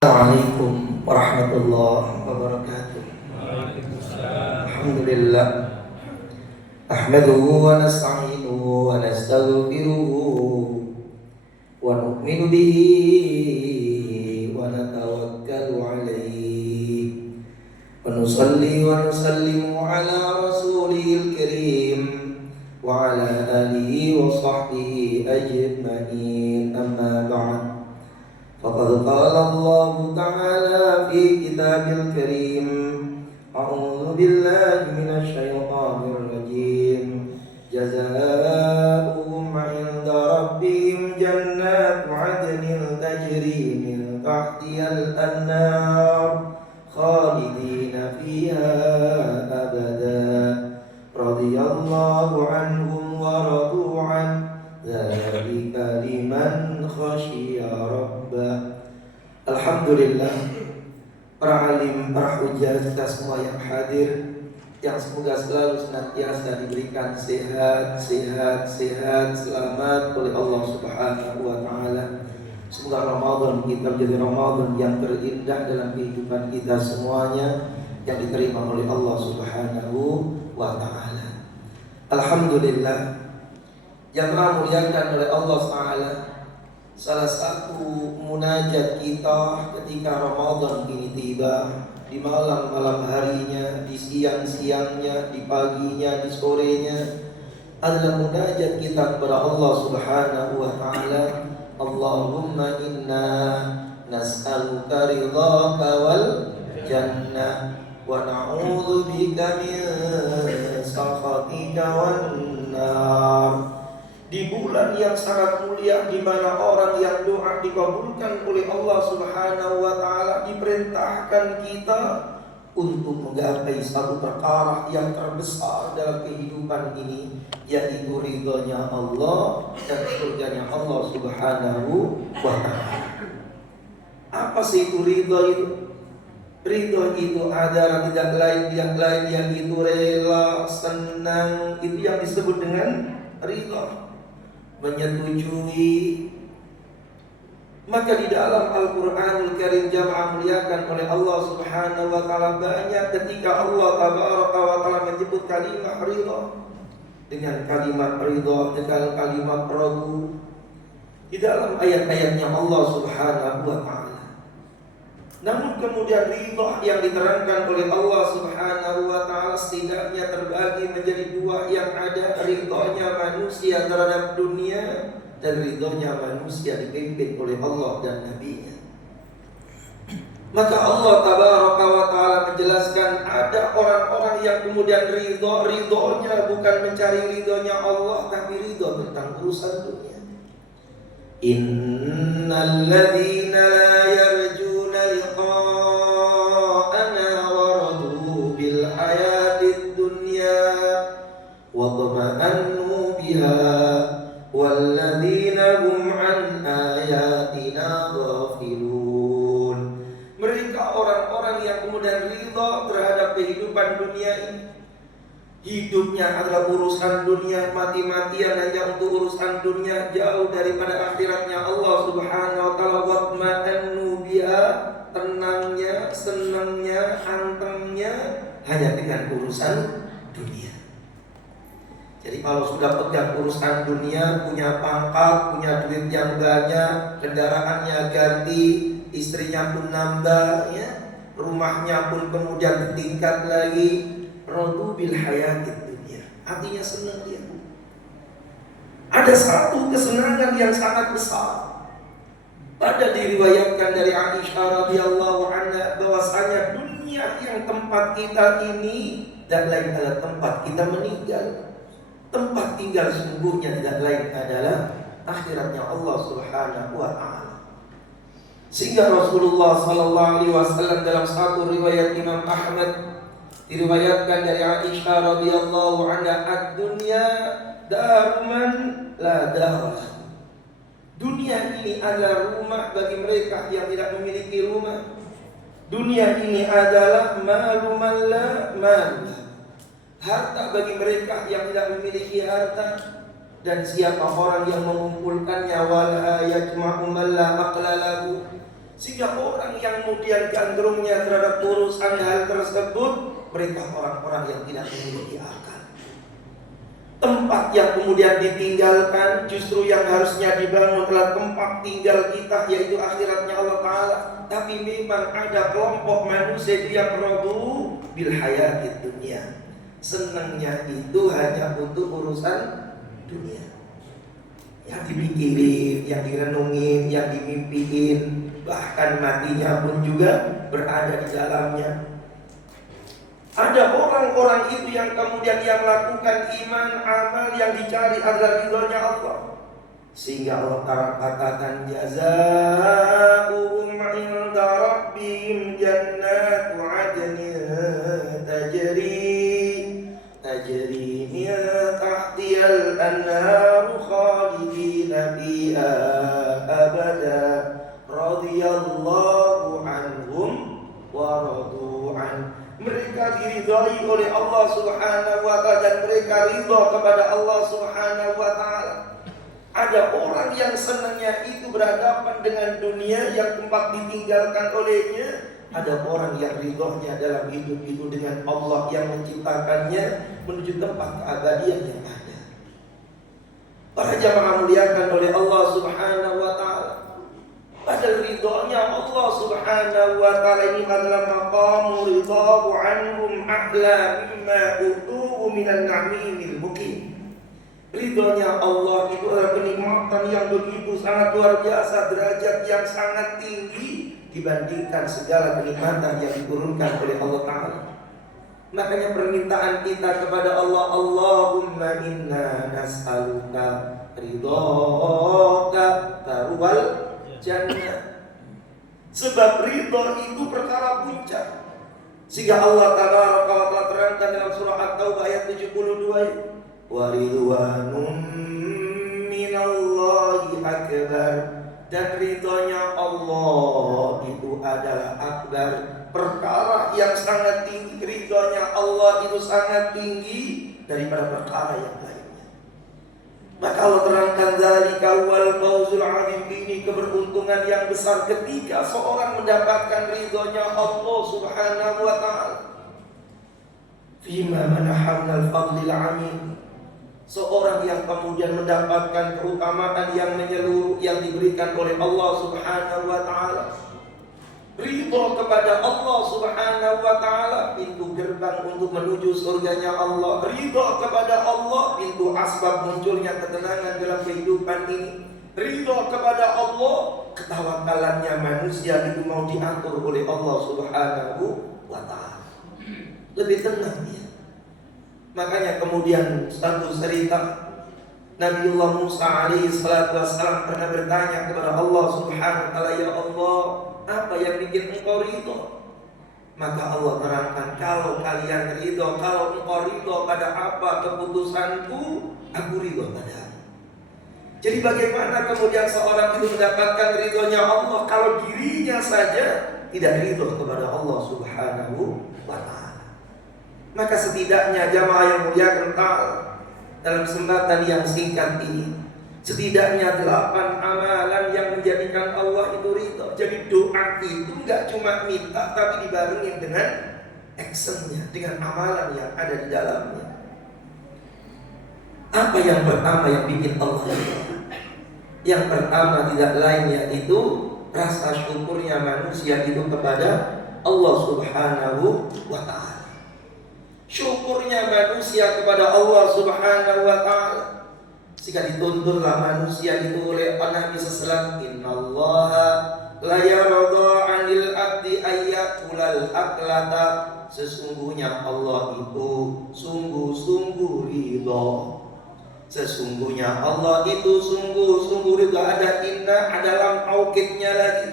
Assalamualaikum warahmatullahi wabarakatuh. Alhamdulillah. Ahmaduhu wa nasta'inuhu wa nastaghfiruhu wa nu'minu bihi wa natawakkalu alaihi wa nusalli wa nusallimu ala rasulihil karim wa ala alihi wa sahbihi ajma'in, amma ba'd. فقد قال الله تعالى في كتابه الكريم: أعوذ بالله من الشيطان الرجيم. جزاؤهم عند ربهم جنات عدن تجري من تحتها الأنهار خالدين فيها أبدا رضي الله عنهم ورضوا عنه ذلك liman khasyiya rabbah. Alhamdulillah, para alim, para hujjah, kita semua yang hadir, yang semoga selalu senantiasa diberikan sehat, selamat oleh Allah Subhanahu wa taala. Semoga Ramadan kita menjadi Ramadan yang terindah dalam kehidupan kita semuanya, yang diterima oleh Allah Subhanahu wa taala. Alhamdulillah, yang muliakan oleh Allah Ta'ala, salah satu munajat kita ketika Ramadan ini tiba, di malam-malam harinya, di siang-siangnya, di paginya, di sorenya, adalah munajat kita kepada Allah Subhanahu wa Ta'ala. Allahumma inna nas'aluka ridhaka wal jannah wa na'udzu bika min sakhatika wan nar. Di bulan yang sangat mulia, di mana orang yang doa dikabulkan oleh Allah Subhanahu wa taala, diperintahkan kita untuk menggapai satu perkara yang terbesar dalam kehidupan ini, yaitu ridhonya Allah dan surganya Allah Subhanahu wa taala. Apa sih itu ridho itu? Ridho itu adalah tidak lain yang itu rela, senang, itu yang disebut dengan ridho, menyetujui. Maka di dalam Al-Quranul Karim jamaah muliakan oleh Allah Subhanahu wa ta'ala, banyak ketika Allah Tabaraka wa ta'ala menyebut kalimat ridha dengan kalimat ridha, dengan kalimat radu di dalam ayat-ayatnya Allah Subhanahu wa ta'ala. Namun kemudian ridha yang diterangkan oleh Allah Subhanahu wa ta'ala setidaknya terbagi menjadi dua, yang ada ridhonya manusia terhadap dunia dan ridhonya manusia dipimpin oleh Allah dan Nabi-Nya. Maka Allah Tabaraka wa ta'ala menjelaskan ada orang-orang yang kemudian ridhonya bukan mencari ridhonya Allah, tapi ridho tentang urusan dunia. Innal ladzina la yarjuna liqa'ana wa radu bil hayatid dunya wa dhama'annu biha walladzina hum an ayatina ghafilun. Mereka orang-orang yang kemudian ridha terhadap kehidupan dunia ini. Hidupnya adalah urusan dunia, mati-matian hanya untuk urusan dunia, jauh daripada akhiratnya Allah Subhanahu wa ta'ala. Watma'annu biha, tenangnya, senangnya, antengnya hanya dengan urusan dunia. Jadi kalau sudah pegang urusan dunia, punya pangkat, punya duit yang banyak, kendaraannya ganti, istrinya pun nambah, ya, rumahnya pun kemudian tingkat lagi, radu bil hayatid dunya, artinya senang dia. Ada satu kesenangan yang sangat besar. Pada diriwayatkan dari Aisyah radhiyallahu anha bahwasanya dunia yang tempat kita ini tidak lain adalah tempat kita meninggal. Tempat tinggal sungguhnya tidak lain adalah akhiratnya Allah Subhanahu wa ta'ala. Sehingga Rasulullah sallallahu alaihi wasallam dalam satu riwayat Imam Ahmad diriwayatkan dari Aisyah radhiyallahu anha, ad-dunya daruman la darah. Dunia ini adalah rumah bagi mereka yang tidak memiliki rumah. Dunia ini adalah maluman la mal, harta bagi mereka yang tidak memiliki harta. Dan siapa orang yang mengumpulkannya, wala yajma'u man la aqla lahu, Sehingga orang yang kemudian gandrungnya terhadap urusan hal tersebut, mereka orang-orang yang tidak memiliki akal. Tempat yang kemudian ditinggalkan justru yang harusnya dibangun adalah tempat tinggal kita, yaitu akhiratnya Allah Ta'ala. Tapi memang ada kelompok manusia itu yang radu bil hayatid dunia. Senangnya itu hanya untuk urusan dunia. Yang dipikirin, yang direnungin, yang dimimpiin, bahkan matinya pun juga berada di dalamnya. Ada orang-orang itu yang kemudian yang melakukan iman, amal yang dicari adalah ridhonya Allah. Sehingga Allah Ta'ala katakan jazaa'uhum 'inda rabbihim jannatu 'adnin tajri min tahtihal anharu khalidina fiha abada radhiyallahu anhum wa radu an. Mereka diridhai oleh Allah Subhanahu wa ta'ala dan mereka ridha kepada Allah Subhanahu wa ta'ala. Ada orang yang senangnya itu berhadapan dengan dunia yang tempat ditinggalkan olehnya. Ada orang yang ridhonya dalam hidup itu dengan Allah yang menciptakannya menuju tempat keabadian yang ada. Para jamaah muliakan oleh Allah Subhanahu wa ta'ala. Padahal ridhonya Allah Subhanahu wa ta'ala ini adalah maqamu ridhahu anhum a'la mimma utuhu minan na'imil muqim. Ridhonya Allah itu adalah kenikmatan yang begitu sangat luar biasa, derajat yang sangat tinggi dibandingkan segala kenikmatan yang diturunkan oleh Allah Ta'ala. Makanya permintaan kita kepada Allah, Allahumma inna nas'aluka ridhaka tarwal jannah. Sebab ridho itu perkara puncak. Sehingga Allah Ta'ala terangkan dalam surah At-Taubah ayat 72, wa ridwanum minallahi akbar. Dan ridhonya Allah itu adalah akbar, perkara yang sangat tinggi. Ridhonya Allah itu sangat tinggi daripada perkara yang lain. Maka Allah terangkan dzalika wal fawzul 'azim, ini keberuntungan yang besar ketika seorang mendapatkan ridhonya Allah Subhanahu wa ta'ala. Fima manahamna al-fadlil 'amin, seorang yang kemudian mendapatkan keutamaan yang menyeluruh yang diberikan oleh Allah Subhanahu wa ta'ala. Ridho kepada Allah Subhanahu wa ta'ala, pintu gerbang untuk menuju surganya Allah. Ridho kepada Allah, pintu asbab munculnya ketenangan dalam kehidupan ini. Ridho kepada Allah, ketawakalannya manusia itu mau diatur oleh Allah Subhanahu wa ta'ala. Lebih tenang dia. Makanya kemudian satu cerita, Nabiullah Musa alaihi salatu wassalam pernah bertanya kepada Allah Subhanahu wa ta'ala, ya Allah, apa yang bikin engkau ridho? Maka Allah terangkan, kalau kalian ridho, kalau engkau ridho pada apa keputusanku, aku ridho padamu. Jadi bagaimana kemudian seorang itu mendapatkan ridhonya Allah kalau dirinya saja tidak ridho kepada Allah Subhanahu wa ta'ala? Maka setidaknya jamaah yang mulia kental, dalam kesempatan yang singkat ini, setidaknya 8 amalan yang menjadikan Allah itu ridho. Jadi doa itu enggak cuma minta, tapi dibarengi dengan actionnya, dengan amalan yang ada di dalamnya. Apa yang pertama yang bikin Allah ridho? Yang pertama tidak lain yaitu rasa syukurnya manusia itu kepada Allah Subhanahu wa ta'ala. Syukurnya manusia kepada Allah Subhanahu wa ta'ala. Sehingga dituntunlah manusia itu oleh Nabi sallallahu alaihi wasallam, innallaha la yarda 'anil abdi ayyakulal aklata. Sesungguhnya Allah itu sungguh-sungguh ridho. Sesungguhnya Allah itu sungguh-sungguh ridho. Ada inna, ada lam aukidnya lagi.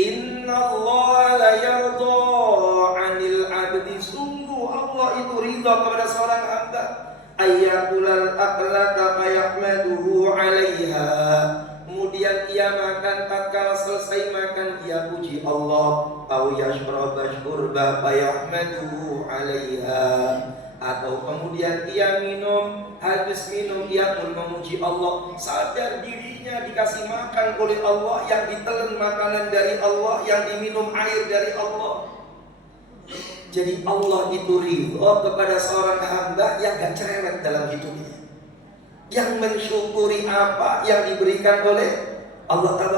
Innallaha la yarda 'anil abdi. Sungguh Allah itu ridho kepada seorang hamba. Ayakulal aklata fayahmaduhu 'alaiha. Kemudian ia makan, tatkala selesai makan ia puji Allah. Au yashraba syurba fayahmaduhu 'alaiha. atau kemudian ia minum, habis minum ia pun memuji Allah, sadar dirinya dikasih makan oleh Allah, yang ditelan makanan dari Allah, yang diminum air dari Allah. Jadi Allah itu ridho kepada seorang hamba yang gak cerewet dalam hidupnya, yang mensyukuri apa yang diberikan oleh Allah Ta'ala.